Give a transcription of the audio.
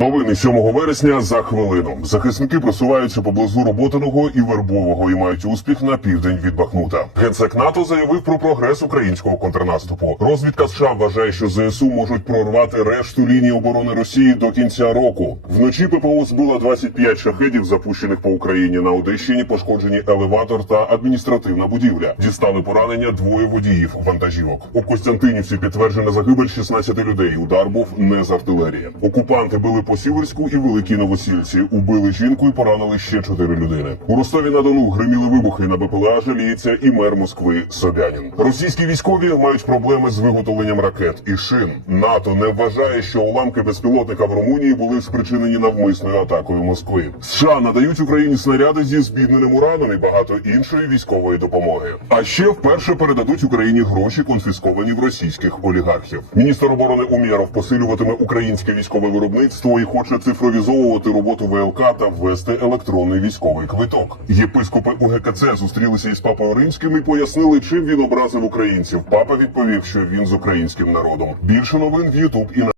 Новини 7 вересня за хвилину. Захисники просуваються поблизу роботиного і вербового і мають успіх на південь від Бахмута. Генсек НАТО заявив про прогрес українського контрнаступу. Розвідка США вважає, що ЗСУ можуть прорвати решту лінії оборони Росії до кінця року. Вночі ППО збила 25 шахедів, запущених по Україні. На Одещині пошкоджені елеватор та адміністративна будівля. Дістали поранення двоє водіїв вантажівок. У Костянтинівці підтверджена загибель 16 людей. Удар був не з артилерії. Окупанти били по Сіверську і Великій Новосільці. Убили жінку і поранили ще чотири людини. У Ростові на Дону гриміли вибухи на БПЛА жаліється і мер Москви Собянін. Російські військові мають проблеми з виготовленням ракет і шин. НАТО не вважає, що уламки безпілотника в Румунії були спричинені навмисною атакою Москви. США надають Україні снаряди зі збідненим ураном і багато іншої військової допомоги. А ще вперше передадуть Україні гроші, конфісковані в російських олігархів. Міністр оборони Умєров посилюватиме українське військове виробництво і хоче цифровізовувати роботу ВЛК та ввести електронний військовий квиток. Єпископи УГКЦ зустрілися із папою римським і пояснили, чим він образив українців. Папа відповів, що він з українським народом. Більше новин в Ютуб і на